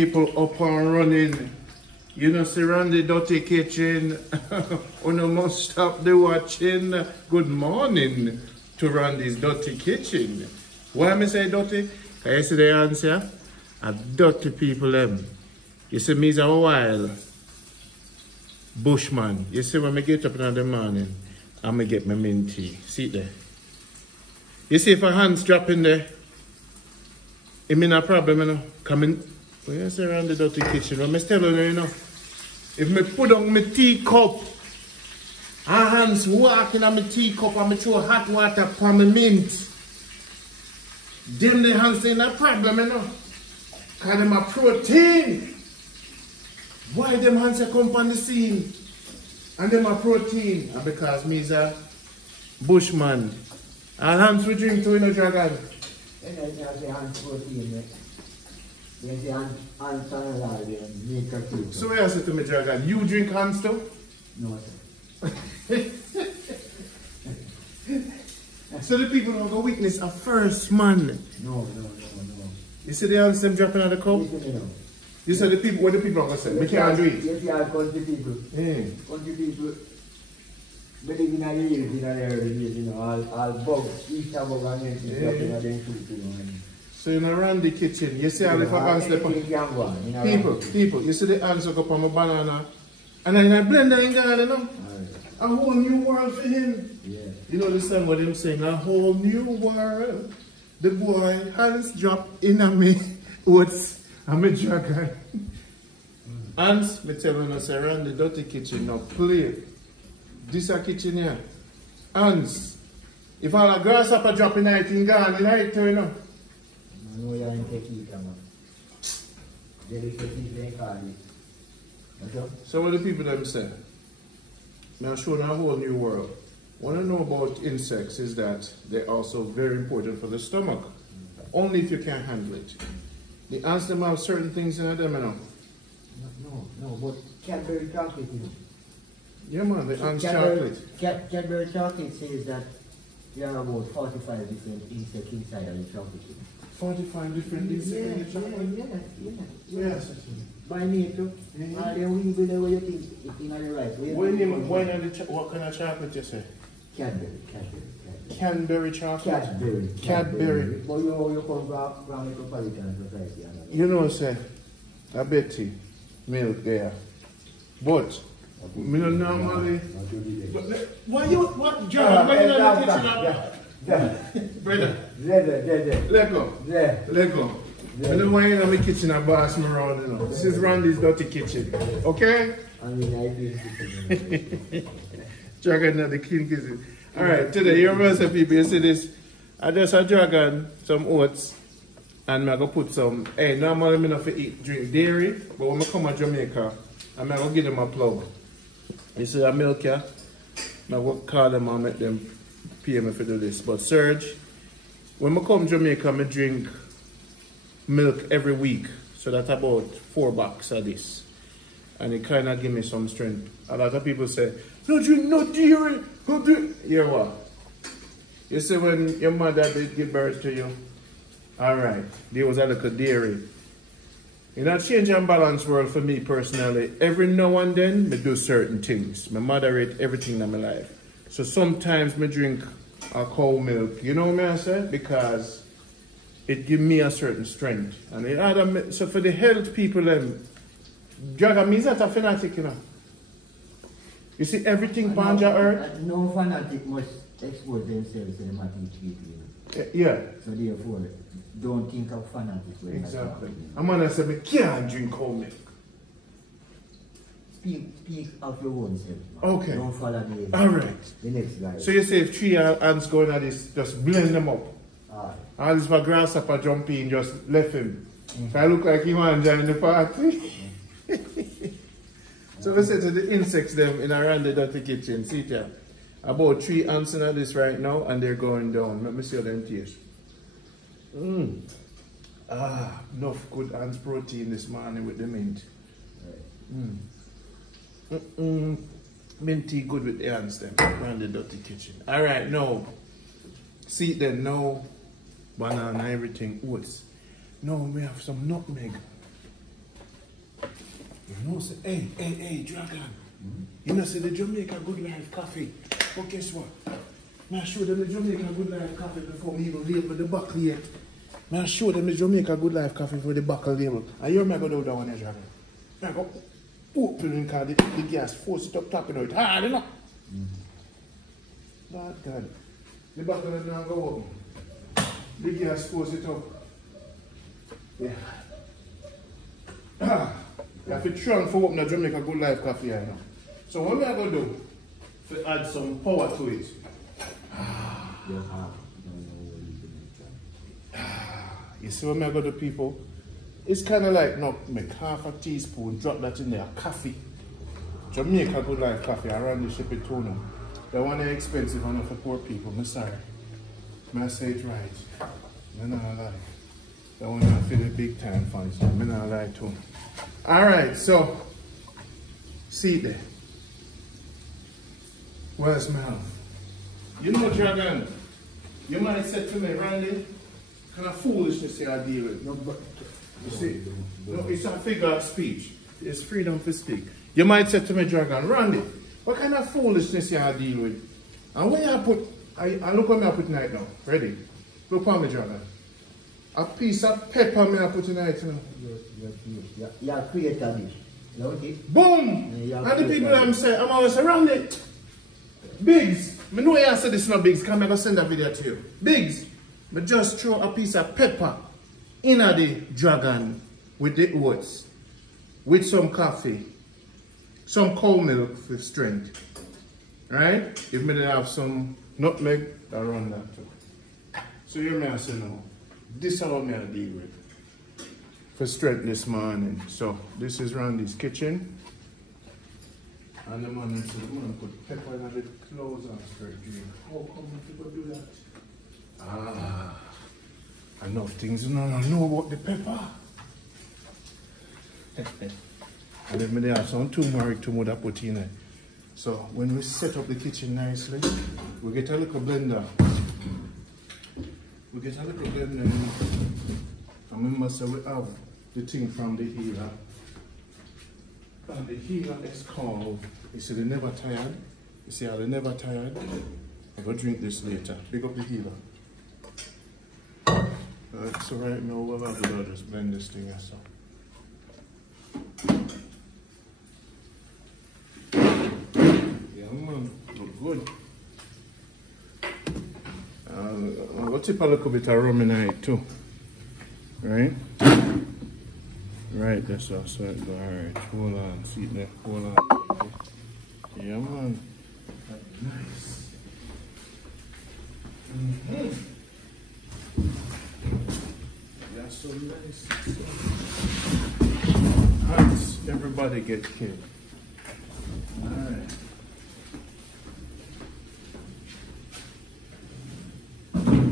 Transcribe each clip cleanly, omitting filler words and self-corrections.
People up and running. You know, see Rondie Dutty kitchen. You know, must stop the watching. Good morning to Rondie's Dutty kitchen. Why am I say Dutty? Can you see the answer? A dirty people them. You see me is a while bushman. You see when I get up in the morning, I'm gonna get my mint tea. See it there. You see if a hand's dropping there, it mean a problem, you know. Coming. Well, you see around the dirty kitchen. When I tell you, you know, if me put on my teacup, and hands walking on my teacup and me throw hot water for my mint, them the hands ain't a problem, you know. Cause them a protein. Why them hands come on the scene? And them a protein. And because me is a bushman. And hands we drink too, you know, dragon. So what you say to me, dragon? You drink hands too? No, sir. So the people don't go witness a first man. No. You see the hands them dropping out the cup? You say the people, what the people are going to say? We can't do it. Yes, you are country people. Country people believe in a years, you know, all bugs, Easter bug and everything, dropping at them too, you know. So in around the kitchen, you see how if I can step on people, you see the hands hook up on my banana, and then I blend that in gone, you know? A whole new world for him. Yeah. You know the song what him saying, a whole new world. The boy hands drop in on me, what's, I'm a dragon. Ants, me tell you, say around the dirty kitchen, now play. This a kitchen here. Ants, if all the grasshopper drop in it, in gone, in it, you know? No, you ain't take it, man. There is a thing they call it. So what the people them say? Now showing a whole new world. What I know about insects is that they're also very important for the stomach. Only if you can handle it. The ants them have certain things in them, you know. No, but Cadbury chocolate, you know. Yeah man, the ants chocolate. Cadbury chocolate says that there are about 45 different insects inside of the chocolate. 45 different insects in the chocolate? Yes. By nature, all the weevil the way you think it's in the right way. What kind of chocolate you say? Cadbury. Canberry chocolate? Cadbury. But you come from Metropolitan Society. You know, say, I bet you, milk there. But, me don't normally. What John? Why you in the kitchen? Brother. Let go. I don't want you in my kitchen and boss me around, you know. This is Rondie's Dutty kitchen. Okay? Dragon at the clean kitchen. Alright, today you remember people, you see this? I just a dragon, some oats, and I'm going to put some, hey, normally I'm not drink dairy, but when I come to Jamaica, I'm going to give them a plug. You see a milk here? I'm going to call them and make them pay me for do this. But Serge, when I come to Jamaica, I drink milk every week. So that's about 4 bucks of this. And it kind of give me some strength. A lot of people say, no drink no dairy. No drink. Hear what? You see when your mother did give birth to you? Alright, there was a little dairy. In a change and balance world for me personally, every now and then I do certain things. I moderate everything in my life. So sometimes I drink a cow milk. You know what I say? Because it gives me a certain strength. And it other, so for the health people, Dragon, me is not a fanatic, you know. You see everything Panja earth? No fanatic must expose themselves to the matic people. Yeah. So therefore, don't think of fanatics. Exactly. I'm gonna say, I can't drink cow milk. Speak of your own self. Man. Okay. Don't follow the, Alright. The next guy. So you say if 3 ants going at this, just blend them up. Alright. All this for grasshopper jump in, just left him. I look like he want to join the party. So we say to the insects them in around the dirty kitchen, see there. About 3 ants in this right now and they're going down. Let me see how them taste. Enough good ants protein this morning with the mint. Minty good with the ants them around the dirty kitchen. Alright, now see then now banana everything oats. Now we have some nutmeg. No, say, hey, Dragon. You know, say the Jamaica Good Life Coffee. But guess what? I show them the Jamaica Good Life Coffee before we even label the buckle yet. I show them the Jamaica Good Life Coffee for the buckle label. And you're going to do that one, Dragon. I go open because the gas force it up top, you know, it's hard enough. God. The buckle is not going to open. The gas force it up. Yeah. You have to try for open the Jamaica Good Life Coffee here now. So what we are going to do, to add some power to it. You see what I'm going to do, people? It's kind of like, no, make half a teaspoon, drop that in there, coffee. Jamaica Good Life Coffee, I run the ship it to them. That one is expensive enough for poor people, I'm sorry. I say it right. I'm not lie. That one I feel a big time fun, so I'm not lie to them. Alright, so, see there. Where's Mel? You know, Dragon, you might say to me, Rondie, kind of foolishness you are dealing with. No, but, you see, no, it's a figure of speech. It's freedom to speak. You might say to me, Dragon, Rondie, what kind of foolishness you are dealing with? And when you put, I look what I put tonight now. Ready? Look on me, Dragon. A piece of pepper me I put tonight now. You are creator dish. Okay? Boom! And the people I'm saying, I'm always around it. Biggs, I know you said this is not Biggs, because I'm going to send that video to you. Biggs, I just throw a piece of pepper in the Dragon with the oats, with some coffee, some cow milk for strength. Right? If me have some nutmeg, I'll run that too. So you may say no. This is what I deal with for strength this morning. So this is Rondie's kitchen. And the man said, the man put pepper in the clothes and straight drink. How come people do that? Enough things you don't know about the pepper. And then there are some turmeric to mother put in it. So when we set up the kitchen nicely, we get a little blender. And remember, so we have the thing from the healer. And the healer is called, you see, they never tired. You see how they never tired? I'm going to drink this later. Pick up the healer. So right now, what I'll do, I'll just blend this thing as so. Yeah, man, look good. I'll tip a little bit of rum in it too. Right? Right, that's also it. Alright, hold on, see there, hold on. Yeah, man. Nice. That's so nice. Alright, everybody get killed. Alright.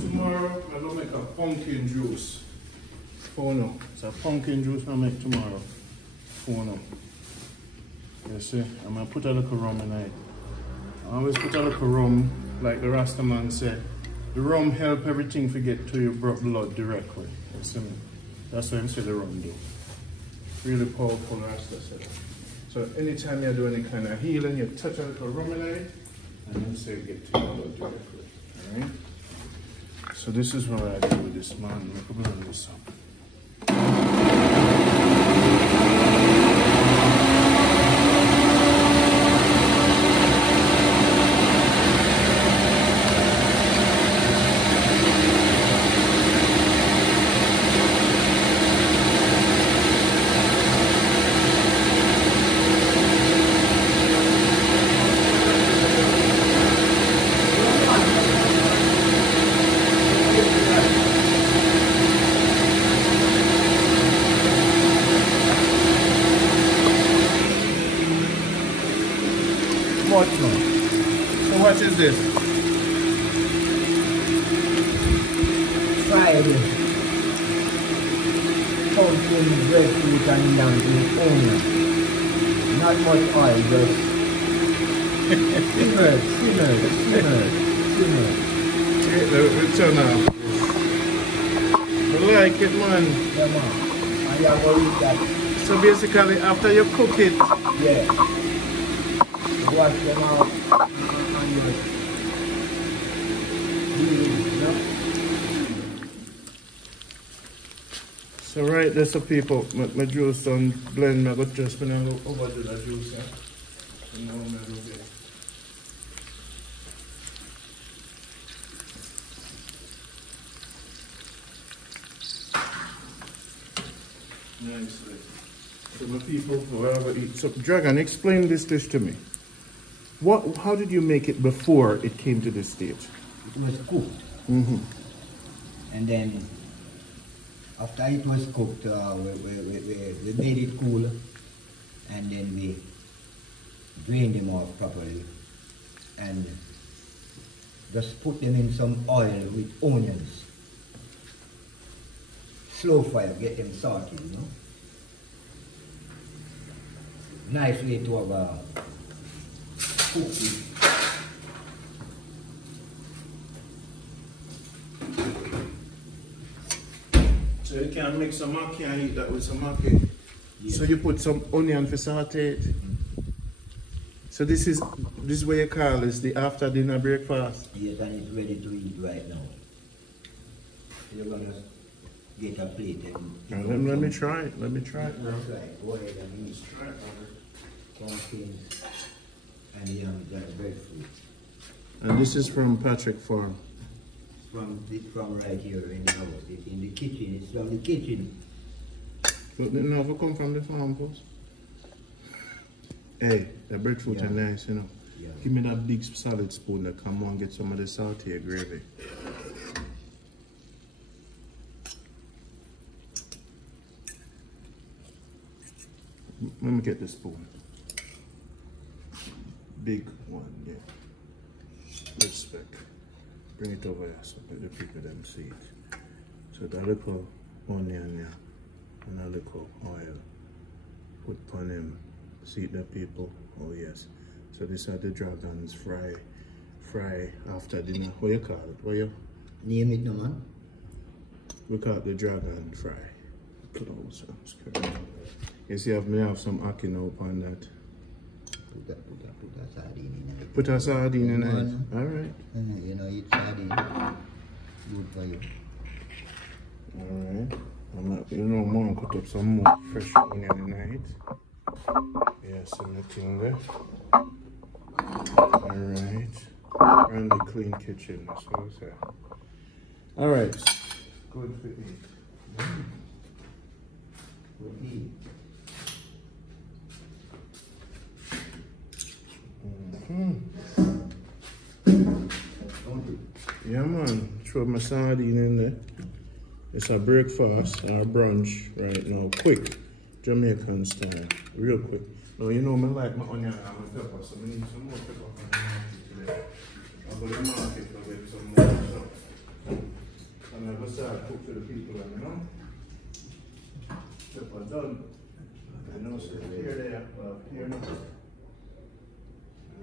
Tomorrow, I'm going to make a pumpkin juice. Oh no, it's a pumpkin juice I'll make tomorrow. Oh no. You see, I'm going to put a little rum in it. I always put a little rum, like the Rasta man said. The rum help everything to get to your blood directly. You see me? That's what I say the rum do. Really powerful, Rasta said. So anytime you do any kind of healing, you touch a little rum in it, and then say get to your blood directly. Alright? So this is what I do with this man. Make a blend this up. So what is this? Fried pumpkin, breadfruit and yam with onion. Not much oil, just simmer. It turn out. I like it, man. Yeah, man. And you have to eat that So basically, after you cook it, yeah, wash them off and just you know. so right there's some people, my juice on blend, I got just when I go over to the juice, yeah? So now I'm going to nicely. So my people, whoever eats. So Dragon, explain this dish to me. How did you make it before it came to this stage? It was cooked. Mm-hmm. And then after it was cooked, we made it cool, and then we drained them off properly and just put them in some oil with onions. Slow fire, get them salty, you know. Nice way to have cooked it. So you can make some maki and eat that with some maki. Yes. So you put some onion for saute it. So this is what you call this the after dinner breakfast. Yes, and it's ready to eat right now. You're gonna get a plate and let me try it. Let me try it, bro. That's right. Go ahead and eat. Try it, Pumpkins and breadfruit. and this is from Patrick Farm. From right here in the house. It's in the kitchen. It's from the kitchen. But it never come from the farm, boss. Hey, the breadfruit are nice, you know. Yeah. Give me that big salad spoon that come on get some of the sauteed gravy. Let me get the spoon. Big one, yeah. Respect. Bring it over here so that the people them see it. So that little onion here and a little oil. Put on him. See the people. Oh yes. So these are the dragons fry after dinner. What you call it? What you name it, no man? We call it the dragon fry. Close. You see, I have some ackee now on that. Put a sardine in it. Put a sardine in it. Alright. You know, eat sardine. Good for you. Alright. You know, I'm going to cut up some more fresh onion in it. Yes, everything there. Alright. And the clean kitchen, that's what I say. Alright. Good for eat. Good eat. Yeah man, throw my sardine in there. It's a breakfast or brunch right now, quick, Jamaican style, real quick. Now you know me like my onion and my pepper, so I need some more pepper from the market today. I'll go to the market to get some more stuff. And I'll go start cook for the people, you know. Pepper done. You know, so here they are, here now.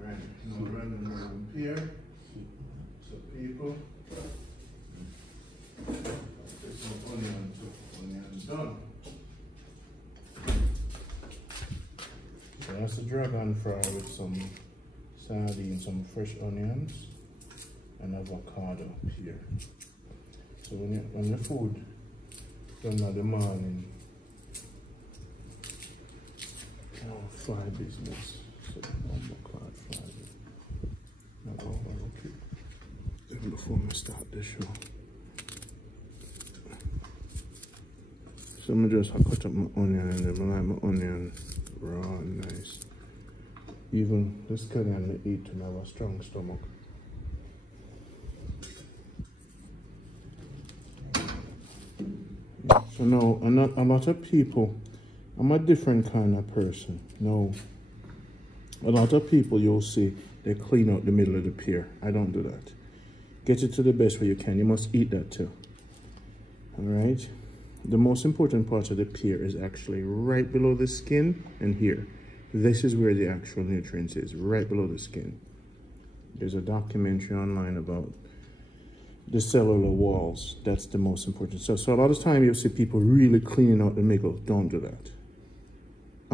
Alright, now random around here. So people. Take some onion too. Onion done. So that's a dragon fry with some sardine, some fresh onions, and avocado here. So when the food done in the morning, fry business. So avocado fry it. Not overlook it. Before I start the show. So I just cut up my onion and then I like my onion raw and nice. Even this kind I eat to have a strong stomach. So now, a lot of people, I'm a different kind of person. Now, a lot of people you'll see, they clean out the middle of the pear. I don't do that. Get it to the best way you can. You must eat that too. Alright? The most important part of the pear is actually right below the skin and here. This is where the actual nutrients is, right below the skin. There's a documentary online about the cellular walls. That's the most important. So a lot of time you'll see people really cleaning out the middle. Don't do that.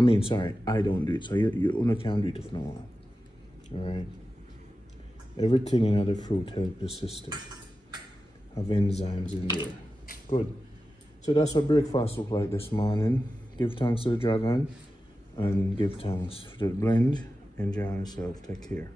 mean, sorry, I don't do it. So you only can do it for now. Alright. Everything in other fruit helps the system. Have enzymes in there. Good. So that's what breakfast looked like this morning. Give thanks to the dragon and give thanks for the blend. Enjoy yourself. Take care.